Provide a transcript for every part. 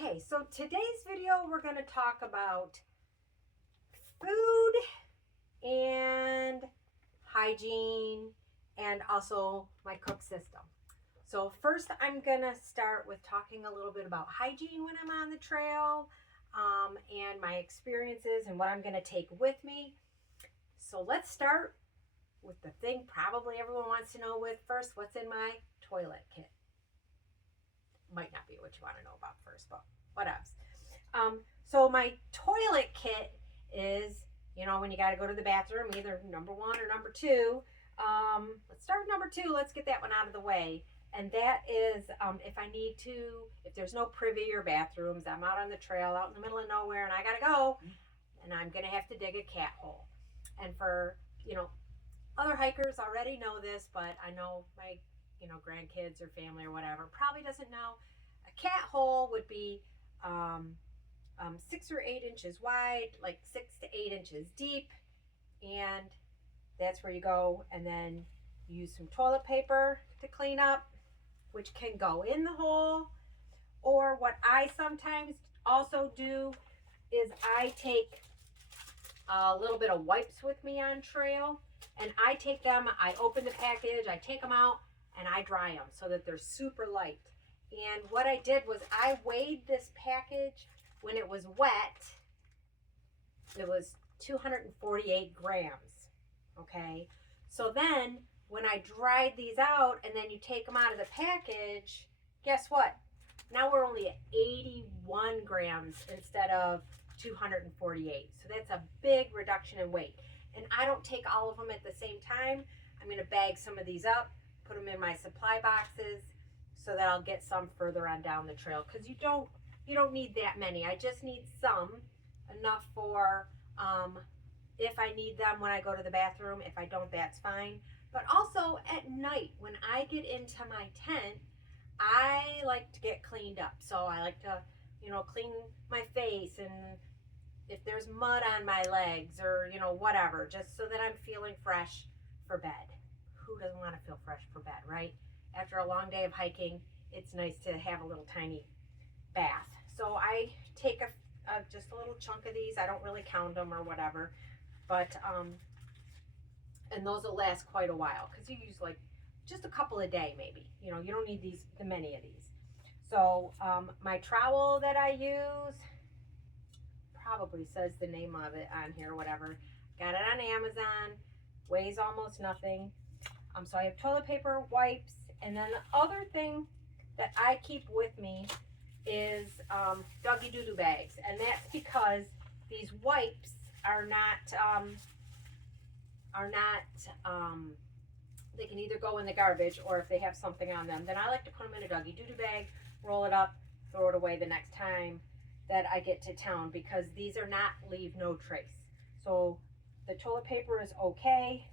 Okay, so today's video we're going to talk about food and hygiene and also my cook system. So first I'm going to start with talking a little bit about hygiene when I'm on the trail and my experiences and what I'm going to take with me. So let's start with the thing probably everyone wants to know with first, what's in my toilet kit. Might not be what you want to know about first, but what else? So my toilet kit is, when you got to go to the bathroom, either number one or number two. Let's start with number two. Let's get that one out of the way. And that is if there's no privy or bathrooms, I'm out on the trail, out in the middle of nowhere, and I got to go, and I'm going to have to dig a cat hole. And for, other hikers already know this, but I know my grandkids or family or whatever probably doesn't know. A cat hole would be 6 or 8 inches wide, like 6 to 8 inches deep, and that's where you go and then use some toilet paper to clean up, which can go in the hole. Or what I sometimes also do is I take a little bit of wipes with me on trail, and I take them, I open the package, I take them out, and I dry them so that they're super light. And what I did was I weighed this package when it was wet. It was 248 grams, okay? So then when I dried these out and then you take them out of the package, guess what? Now we're only at 81 grams instead of 248. So that's a big reduction in weight. And I don't take all of them at the same time. I'm going to bag some of these up, put them in my supply boxes so that I'll get some further on down the trail, because you don't need that many. I just need some, enough for if I need them when I go to the bathroom. If I don't, that's fine. But also at night when I get into my tent, I like to get cleaned up. So I like to clean my face, and if there's mud on my legs or whatever, just so that I'm feeling fresh for bed. Who doesn't want to feel fresh for bed, right? After a long day of hiking, it's nice to have a little tiny bath. So I take just a little chunk of these. I don't really count them or whatever, but and those will last quite a while, because you use like just a couple a day maybe. You don't need many of these. So my trowel that I use probably says the name of it on here, whatever. Got it on Amazon, weighs almost nothing. So I have toilet paper, wipes, and then the other thing that I keep with me is doggy doo-doo bags, and that's because these wipes are not they can either go in the garbage, or if they have something on them, then I like to put them in a doggy doo-doo bag, roll it up, throw it away the next time that I get to town, because these are not leave no trace. So the toilet paper is okay.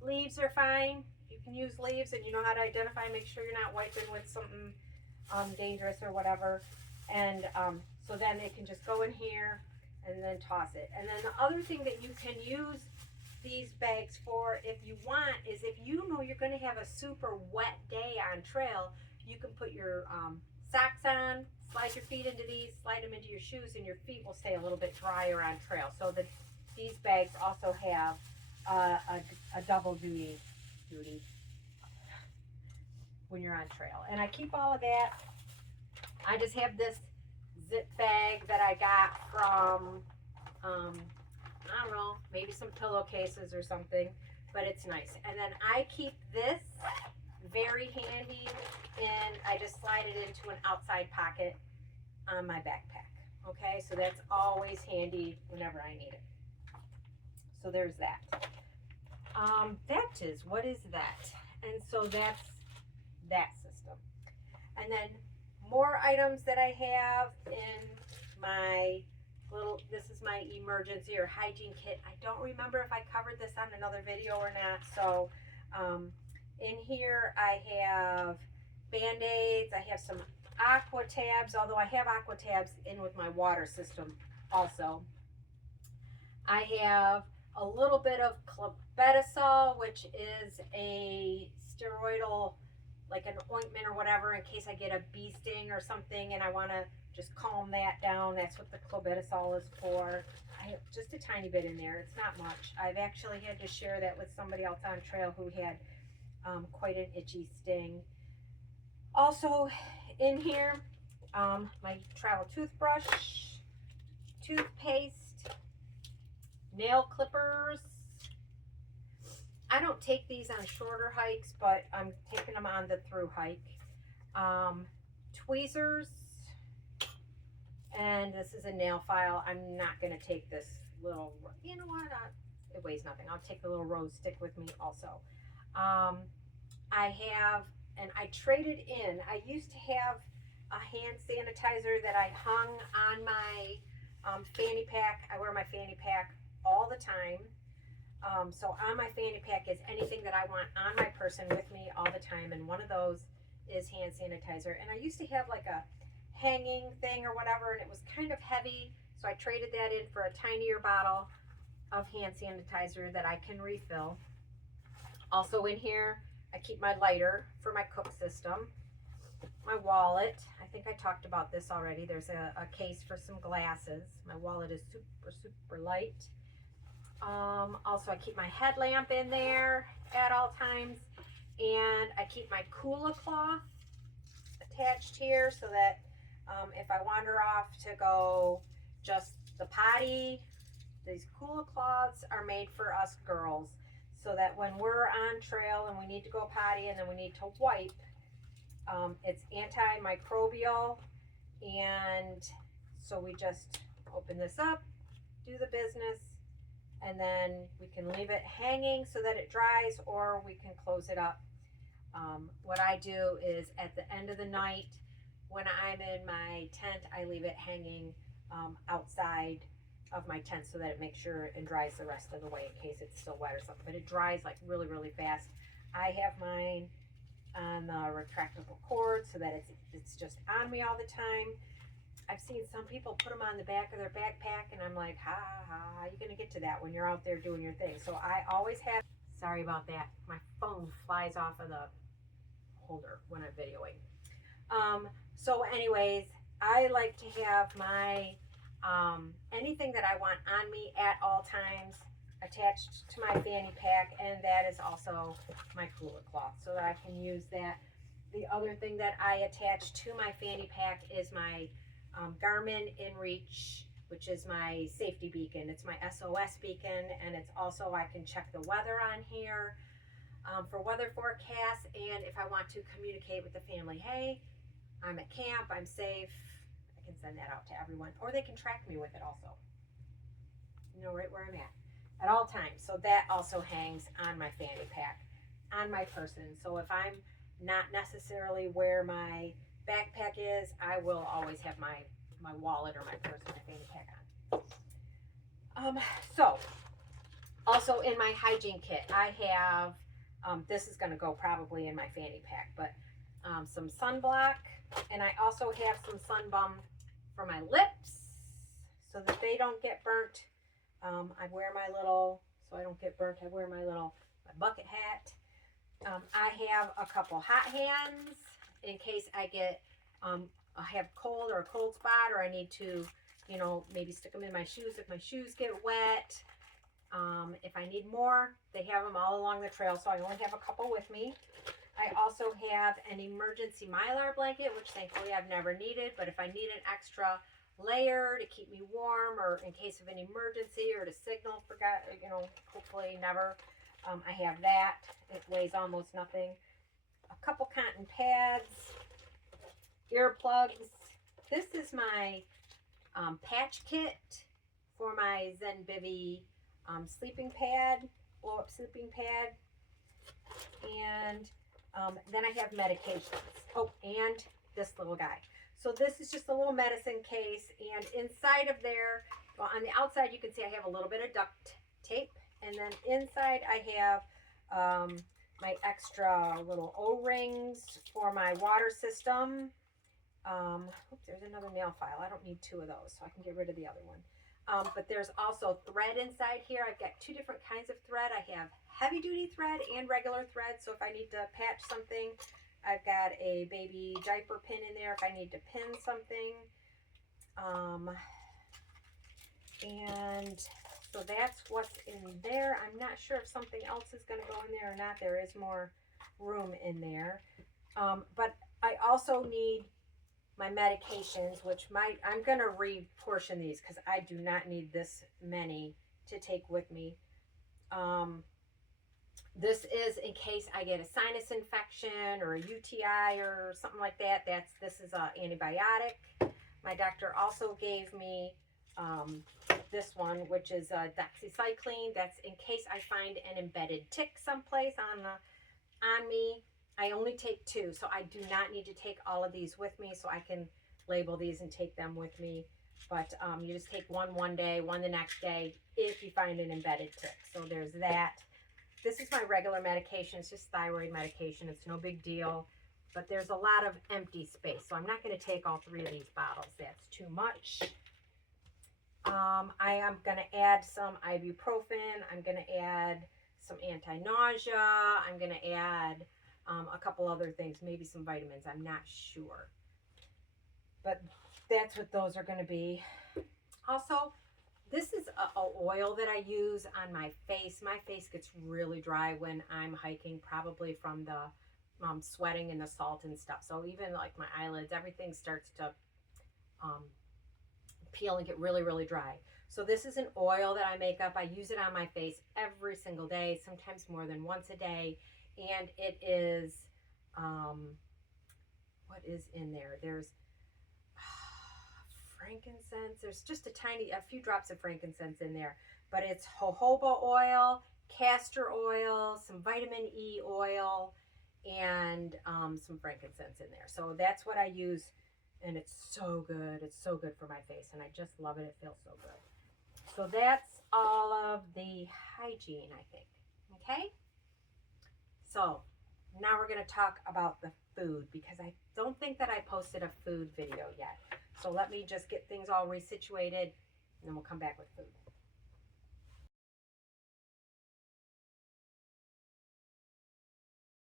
Leaves are fine. You can use leaves, and you know how to identify, make sure you're not wiping with something dangerous or whatever. And so then it can just go in here and then toss it. And then the other thing that you can use these bags for, if you want, is if you know you're going to have a super wet day on trail, you can put your socks on, slide your feet into these, slide them into your shoes, and your feet will stay a little bit drier on trail. So that these bags also have a double duty when you're on trail. And I keep all of that. I just have this zip bag that I got from I don't know, maybe some pillowcases or something, but it's nice. And then I keep this very handy, and I just slide it into an outside pocket on my backpack. Okay, so that's always handy whenever I need it. So there's that. What is that? And so that's that system. And then more items that I have in my this is my emergency or hygiene kit. I don't remember if I covered this on another video or not. So in here I have Band-Aids. I have some aqua tabs, although I have aqua tabs in with my water system also. I have a little bit of clobetasol, which is a steroidal like an ointment or whatever in case I get a bee sting or something and I want to just calm that down. That's what the clobetasol is for. I have just a tiny bit in there. It's not much. I've actually had to share that with somebody else on trail who had quite an itchy sting. Also in here, my travel toothbrush, toothpaste, nail clippers. I don't take these on shorter hikes, but I'm taking them on the through hike. Tweezers, and this is a nail file. I'm not going to take this little, you know what, it weighs nothing. I'll take the little rose stick with me also. I have, and I traded in, I used to have a hand sanitizer that I hung on my fanny pack. I wear my fanny pack all the time. So on my fanny pack is anything that I want on my person with me all the time, and one of those is hand sanitizer. And I used to have like a hanging thing or whatever, and it was kind of heavy, so I traded that in for a tinier bottle of hand sanitizer that I can refill. Also in here, I keep my lighter for my cook system, my wallet. I think I talked about this already. There's a case for some glasses. My wallet is super light. Also I keep my headlamp in there at all times, and I keep my Kula cloth attached here so that if I wander off to go just the potty, these Kula cloths are made for us girls, so that when we're on trail and we need to go potty and then we need to wipe, it's antimicrobial, and so we just open this up, do the business, and then we can leave it hanging so that it dries, or we can close it up. What I do is at the end of the night, when I'm in my tent, I leave it hanging outside of my tent so that it makes sure and dries the rest of the way in case it's still wet or something. But it dries like really fast. I have mine on the retractable cord so that it's just on me all the time. I've seen some people put them on the back of their backpack, and I'm like, how are you going to get to that when you're out there doing your thing? So I always have, sorry about that, my phone flies off of the holder when I'm videoing. So anyways, I like to have my, anything that I want on me at all times attached to my fanny pack, and that is also my cooler cloth so that I can use that. The other thing that I attach to my fanny pack is my Garmin InReach, which is my safety beacon. It's my SOS beacon, and it's also, I can check the weather on here for weather forecasts, and if I want to communicate with the family, hey, I'm at camp, I'm safe, I can send that out to everyone, or they can track me with it also. You know right where I'm at all times. So that also hangs on my fanny pack, on my person. So if I'm not necessarily where my backpack is, I will always have my wallet or my purse or my fanny pack on. So also in my hygiene kit, I have, this is going to go probably in my fanny pack, but some sunblock, and I also have some sun bum for my lips so that they don't get burnt. I wear my little, so I don't get burnt, I wear my bucket hat. I have a couple hot hands in case I get, I have cold or a cold spot, or I need to, you know, maybe stick them in my shoes if my shoes get wet. If I need more, they have them all along the trail, so I only have a couple with me. I also have an emergency Mylar blanket, which thankfully I've never needed, but if I need an extra layer to keep me warm, or in case of an emergency, or to signal, you know, hopefully never, I have that. It weighs almost nothing. A couple cotton pads, earplugs. This is my patch kit for my Zen Bivy sleeping pad, blow up sleeping pad. And then I have medications. Oh, and this little guy. So this is just a little medicine case, and inside of there, well, on the outside you can see I have a little bit of duct tape, and then inside I have my extra little O-rings for my water system. Oops, there's another nail file. I don't need two of those, so I can get rid of the other one. But there's also thread inside here. I've got two different kinds of thread. I have heavy duty thread and regular thread, so if I need to patch something, I've got a baby diaper pin in there if I need to pin something. And so that's what's in there. I'm not sure if something else is going to go in there or not. There is more room in there. But I also need my medications, which I'm going to reportion these because I do not need this many to take with me. This is in case I get a sinus infection or a UTI or something like that. This is an antibiotic. My doctor also gave me this one, which is doxycycline. That's in case I find an embedded tick someplace on me. I only take 2, so I do not need to take all of these with me, so I can label these and take them with me. But you just take one day, one the next day, if you find an embedded tick. So there's that. This is my regular medication. It's just thyroid medication. It's no big deal. But there's a lot of empty space, so I'm not going to take all 3 of these bottles. That's too much. I am going to add some ibuprofen. I'm going to add some anti-nausea. I'm going to add a couple other things, maybe some vitamins. I'm not sure. But that's what those are going to be. Also, this is a oil that I use on my face. My face gets really dry when I'm hiking, probably from the sweating and the salt and stuff. So even like my eyelids, everything starts to peel and get really, really dry. So this is an oil that I make up. I use it on my face every single day, sometimes more than once a day. And it is, what is in there? There's frankincense. There's just a few drops of frankincense in there. But it's jojoba oil, castor oil, some vitamin E oil, and some frankincense in there. So that's what I use. And it's so good. It's so good for my face. And I just love it. It feels so good. So that's all of the hygiene, I think. Okay? So now we're going to talk about the food, because I don't think that I posted a food video yet. So let me just get things all resituated, and then we'll come back with food.